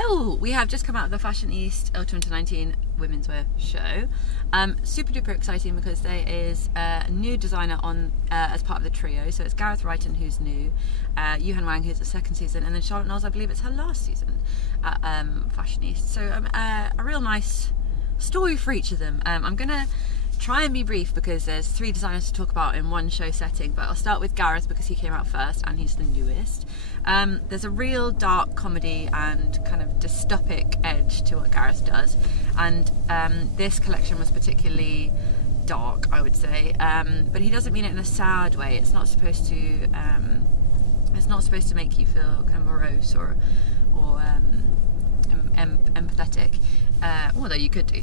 Hello! We have just come out of the Fashion East Autumn 2019 Womenswear show. Super duper exciting because there is a new designer on as part of the trio. So it's Gareth Wrighton, who's new, Yuhan Wang, who's the second season, and then Charlotte Knowles, I believe it's her last season at Fashion East. So a real nice story for each of them. I'm going to try and be brief because there's 3 designers to talk about in one show setting, but I'll start with Gareth because he came out first and he's the newest. There's a real dark comedy and kind of dystopic edge to what Gareth does, and this collection was particularly dark, I would say, but he doesn't mean it in a sad way. It's not supposed to make you feel kind of morose or empathetic. Although you could do.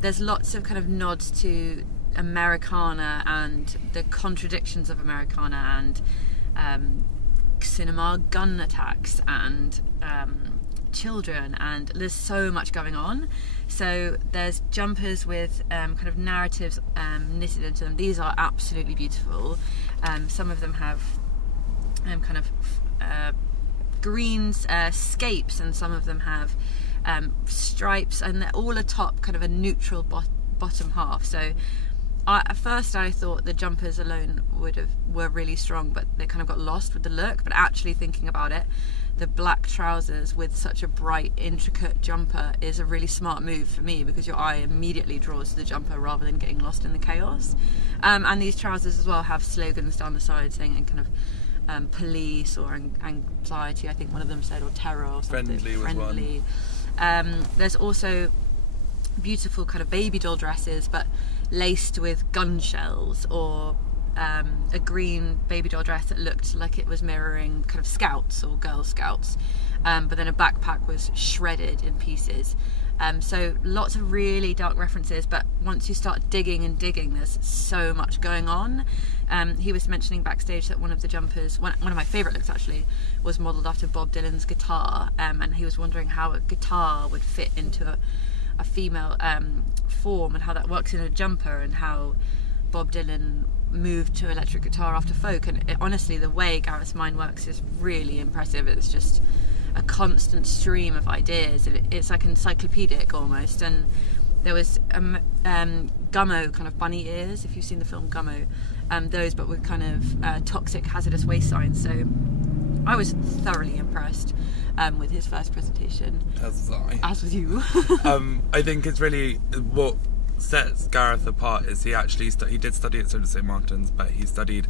There's lots of kind of nods to Americana and the contradictions of Americana and cinema gun attacks and children, and there's so much going on. So there's jumpers with kind of narratives knitted into them. These are absolutely beautiful. Some of them have kind of greens scapes, and some of them have stripes, and they're all atop kind of a neutral bottom half. So at first I thought the jumpers alone were really strong, but they kind of got lost with the look. But actually thinking about it, the black trousers with such a bright, intricate jumper is a really smart move for me, because your eye immediately draws to the jumper rather than getting lost in the chaos. And these trousers as well have slogans down the side saying kind of police or anxiety, I think one of them said, or terror or something. Friendly. There's also beautiful kind of baby doll dresses, but laced with gun shells, or a green baby doll dress that looked like it was mirroring kind of scouts or Girl Scouts, but then a backpack was shredded in pieces. So lots of really dark references, but once you start digging and digging, there's so much going on. He was mentioning backstage that one of the jumpers, one of my favourite looks actually, was modelled after Bob Dylan's guitar, and he was wondering how a guitar would fit into a female form, and how that works in a jumper, and how Bob Dylan moved to electric guitar after folk. And honestly, the way Gareth's mind works is really impressive. It's just a constant stream of ideas. It's like encyclopedic almost. And there was gummo kind of bunny ears, if you've seen the film Gummo, those, but with kind of toxic hazardous waste signs. So I was thoroughly impressed with his first presentation. As was I. As was you. I think it's really what sets Gareth apart is he actually he did study at St. Martin's, but he studied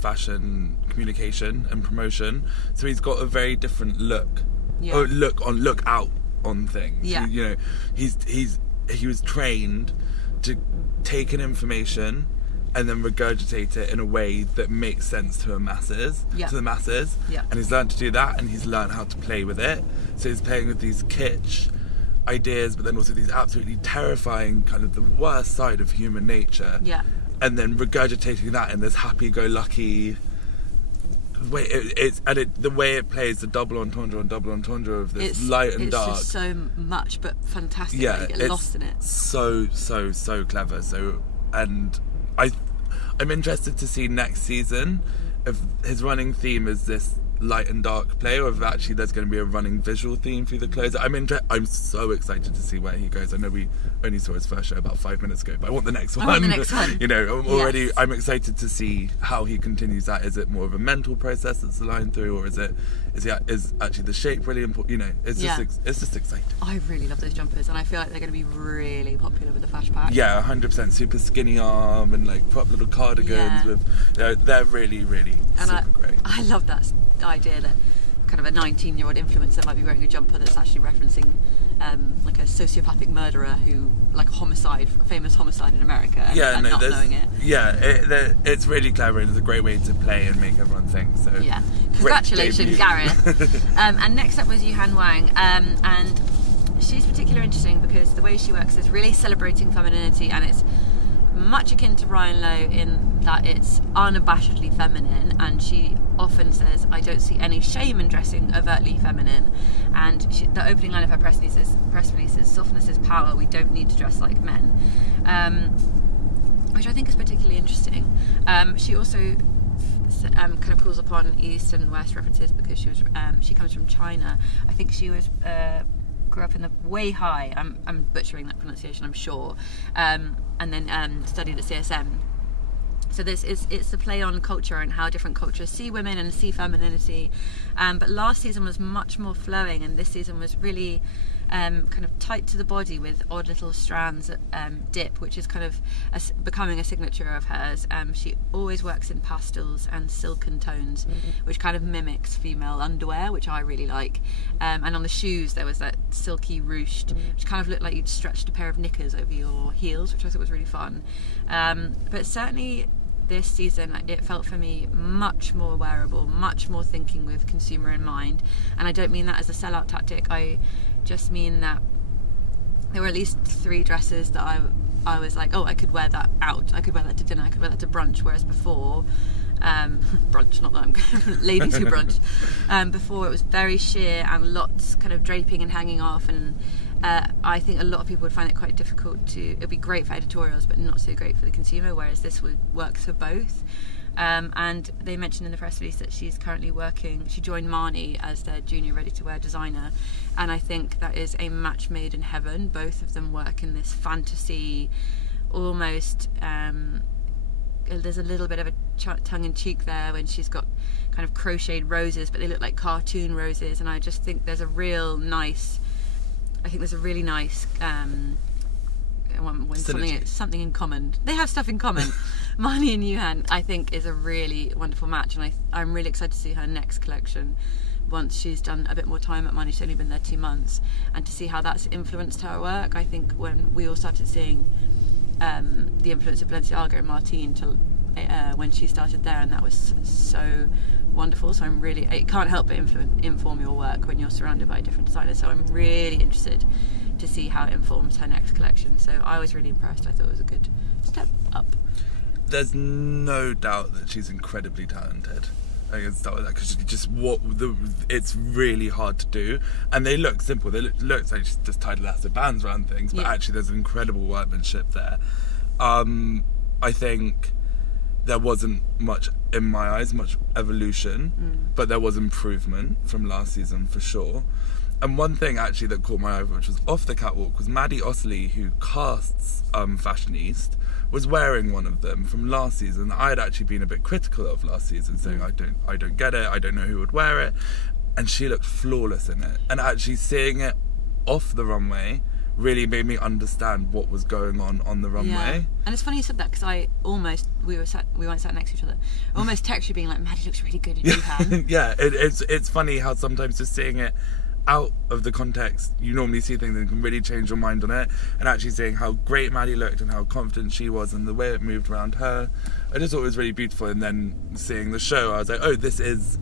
fashion communication and promotion, so he's got a very different look. Yeah. Or look out on things. Yeah. You know, he was trained to take in information and then regurgitate it in a way that makes sense to the masses. Yeah. And he's learned to do that, and he's learned how to play with it. So he's playing with these kitsch ideas, but then also these absolutely terrifying kind of the worst side of human nature. Yeah. And then regurgitating that in this happy-go-lucky way. The way it plays the double entendre of this light and dark. It's just so much, but fantastic. Yeah, you get lost in it. So clever. And I'm interested to see next season if his running theme is this light and dark play, or if actually there's going to be a running visual theme through the clothes. I'm so excited to see where he goes. I know we only saw his first show about 5 minutes ago, but I want the next one. You know, I'm excited to see how he continues that. Is it more of a mental process that's aligned through, or is actually the shape really important? You know, it's just exciting. I really love those jumpers, and I feel like they're going to be really popular with the Fash Pack. Yeah, 100%. Super skinny arm and like prop little cardigans with. They're really super great. I love that idea that kind of a 19-year-old influencer might be wearing a jumper that's actually referencing like a sociopathic murderer who, like a famous homicide in America, and not knowing it. Yeah, it's really clever, and it's a great way to play and make everyone think. So yeah, congratulations, Gareth. And next up was Yuhan Wang, and she's particularly interesting because the way she works is really celebrating femininity, and it's much akin to Ryan Lowe in that it's unabashedly feminine, and she often says, I don't see any shame in dressing overtly feminine, and the opening line of her press release is softness is power, we don't need to dress like men, which I think is particularly interesting. She also kind of pulls upon East and West references because she comes from China. I think she was grew up in the Weihai. I'm butchering that pronunciation, I'm sure, and then studied at CSM. So it's a play on culture and how different cultures see women and see femininity. But last season was much more flowing, and this season was really kind of tight to the body with odd little strands dip, which is kind of becoming a signature of hers. She always works in pastels and silken tones, which kind of mimics female underwear, which I really like. And on the shoes there was that silky ruched, which kind of looked like you'd stretched a pair of knickers over your heels, which I thought was really fun. But certainly this season it felt for me much more wearable, much more thinking with consumer in mind. And I don't mean that as a sellout tactic, I just mean that there were at least 3 dresses that I was like, oh, I could wear that out, I could wear that to dinner, I could wear that to brunch, whereas before brunch, not that I'm lady to brunch, before it was very sheer and lots kind of draping and hanging off, and I think a lot of people would find it quite difficult it'd be great for editorials but not so great for the consumer, whereas this would work for both. And they mentioned in the press release that she's currently she joined Marnie as their junior ready-to-wear designer, and I think that is a match made in heaven. Both of them work in this fantasy, almost, there's a little bit of a tongue-in-cheek there when she's got kind of crocheted roses, but they look like cartoon roses, and I just think there's a really nice something in common. They have stuff in common. Marnie and Yuhan, I think, is a really wonderful match, and I'm really excited to see her next collection once she's done a bit more time at Marnie. She's only been there 2 months, and to see how that's influenced her work. I think when we all started seeing the influence of Balenciaga and Martine when she started there, and that was so wonderful. So it can't help but inform your work when you're surrounded by different designers. So I'm really interested to see how it informs her next collection. So I was really impressed. I thought it was a good step up. There's no doubt that she's incredibly talented. I can start with that because it's really hard to do, and they look simple. They look like she's just tied elastic bands around things, but actually there's incredible workmanship there. I think there wasn't much, in my eyes, much evolution, but there was improvement from last season for sure. And one thing actually that caught my eye, which was off the catwalk, was Maddie Osley, who casts Fashion East, was wearing one of them from last season. I had actually been a bit critical of last season, saying I don't get it, I don't know who would wear it, and she looked flawless in it. And actually seeing it off the runway really made me understand what was going on the runway. Yeah. And it's funny you said that, because we weren't sat next to each other. I almost text you being like, Maddie looks really good in Yuhan. Yeah, it's funny how sometimes just seeing it out of the context, you normally see things and can really change your mind on it, and actually seeing how great Maddie looked and how confident she was and the way it moved around her, I just thought it was really beautiful. And then seeing the show, I was like, oh, this is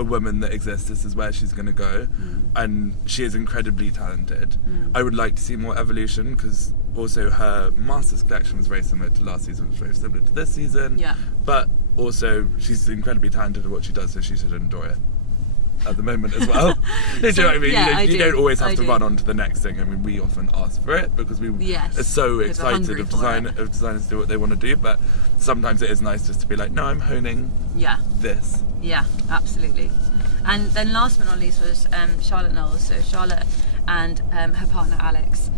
a woman that exists, this is where she's going to go, and she is incredibly talented. I would like to see more evolution, because also her Masters collection was very similar to last season, which was very similar to this season, but also she's incredibly talented at what she does, so she should enjoy it at the moment as well. Do you know what I mean? Yeah, you don't always have to run on to the next thing. I mean, we often ask for it because we are so excited of designers to do what they want to do, but sometimes it is nice just to be like, no, I'm honing this. Yeah, absolutely. And then last but not least was Charlotte Knowles. So Charlotte and her partner Alex.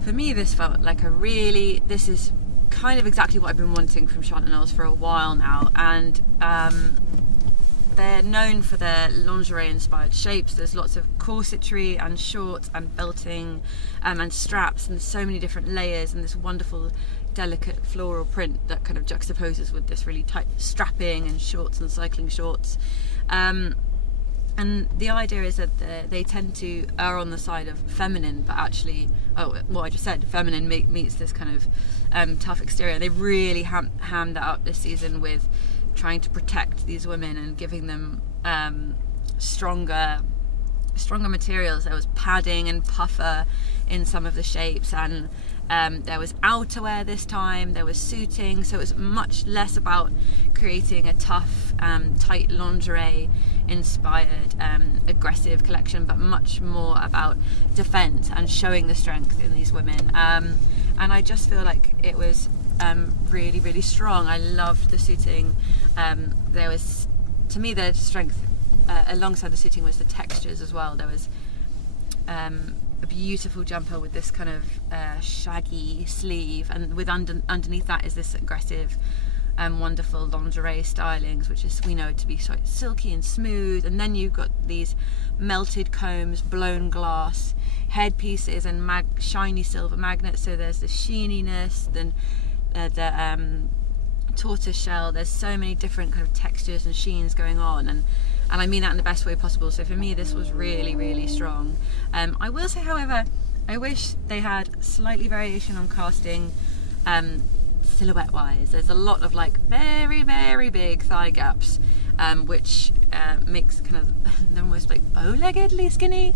For me, this felt like this is kind of exactly what I've been wanting from Charlotte Knowles for a while now, and they're known for their lingerie-inspired shapes. There's lots of corsetry and shorts and belting and straps, and so many different layers, and this wonderful delicate floral print that kind of juxtaposes with this really tight strapping and shorts and cycling shorts. And the idea is that they tend to err on the side of feminine, but actually, what I just said, feminine meets this kind of tough exterior. They really hammed that up this season with trying to protect these women and giving them stronger materials. There was padding and puffer in some of the shapes, and there was outerwear this time, there was suiting, so it was much less about creating a tough, tight lingerie inspired aggressive collection, but much more about defense and showing the strength in these women. And I just feel like it was really, really strong. I loved the suiting. There was, to me, the strength alongside the suiting was the textures as well. There was a beautiful jumper with this kind of shaggy sleeve, and with underneath that is this aggressive, wonderful lingerie stylings, which is, we know to be so silky and smooth. And then you've got these melted combs, blown glass headpieces, and shiny silver magnets. So there's the sheeniness, then the tortoise shell. There's so many different kind of textures and sheens going on, and I mean that in the best way possible. So for me, this was really, really strong. I will say, however, I wish they had slightly variation on casting silhouette wise. There's a lot of like very, very big thigh gaps, which makes kind of they're almost like bow-leggedly skinny,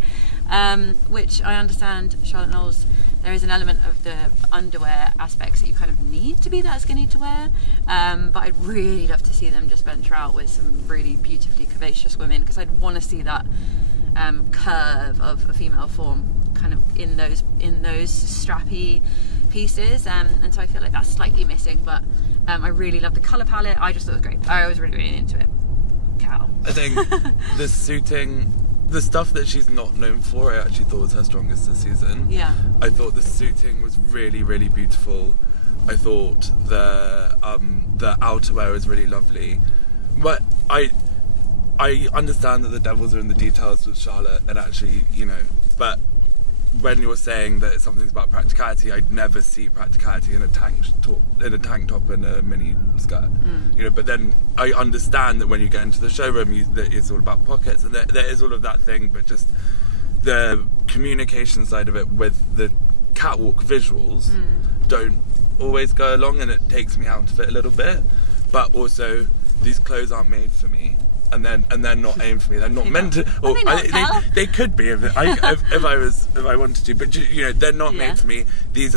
which I understand, Charlotte Knowles, there is an element of the underwear aspects that you kind of need to be that skinny to wear, but I'd really love to see them just venture out with some really beautifully curvaceous women, because I'd want to see that curve of a female form kind of in those strappy pieces, and so I feel like that's slightly missing, but I really love the colour palette. I just thought it was great. I was really, really into it. Cal. I think the suiting, the stuff that she's not known for, I actually thought was her strongest this season. Yeah. I thought the suiting was really, really beautiful. I thought the outerwear was really lovely. But I understand that the devils are in the details with Charlotte, and actually, you know, but when you're saying that something's about practicality, I'd never see practicality in a tank top and a mini skirt. You know, but then I understand that when you get into the showroom, that it's all about pockets, and there is all of that thing, but just the communication side of it with the catwalk visuals don't always go along, and it takes me out of it a little bit. But also, these clothes aren't made for me. And they're not aimed for me. They're not meant to. Or they could be if I wanted to, but you know, they're not made for me. This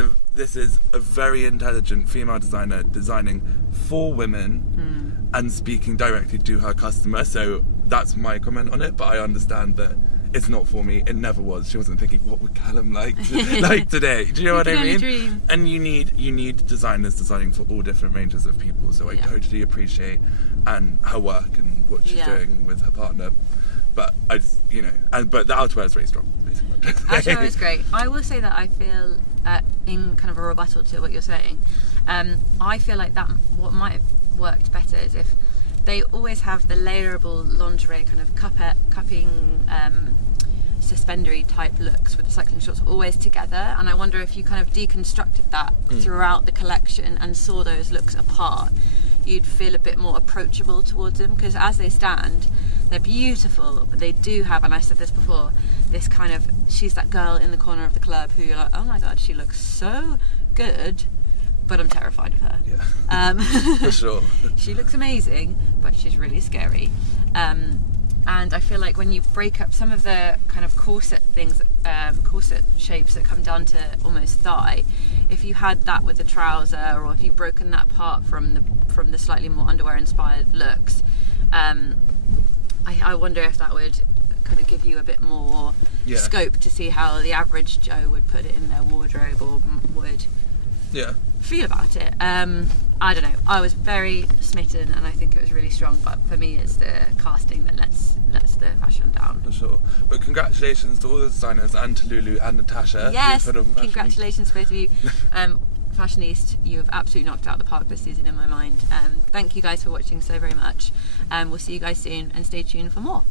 is a very intelligent female designer designing for women and speaking directly to her customer. So that's my comment on it. But I understand that it's not for me. It never was. She wasn't thinking, what would Calum like today? Do you know what I mean? Dream. And you need designers designing for all different ranges of people. So I totally appreciate her work and what she's doing with her partner. But but the outerwear is very strong. Outerwear is great. I will say that I feel, in kind of a rebuttal to what you're saying, I feel like that what might have worked better is if they always have the layerable lingerie kind of cupping suspendery type looks with the cycling shorts always together, and I wonder if you kind of deconstructed that throughout the collection and saw those looks apart, you'd feel a bit more approachable towards them, because as they stand, they're beautiful, but they do have, and I said this before, this kind of, she's that girl in the corner of the club who you're like, oh my god, she looks so good, but I'm terrified of her. Yeah. For sure. She looks amazing, but she's really scary. And I feel like when you break up some of the kind of corset things, corset shapes that come down to almost thigh, if you had that with the trouser, or if you've broken that part from the slightly more underwear inspired looks, I wonder if that would kind of give you a bit more scope to see how the average Joe would put it in their wardrobe, or would feel about it. I don't know. I was very smitten, and I think it was really strong. But for me, it's the casting that lets the fashion down. For sure. But congratulations to all the designers, and to Lulu and Natasha. Yes, congratulations both of you. Fashionista, you've absolutely knocked out the park this season in my mind. Thank you guys for watching so very much. We'll see you guys soon, and stay tuned for more.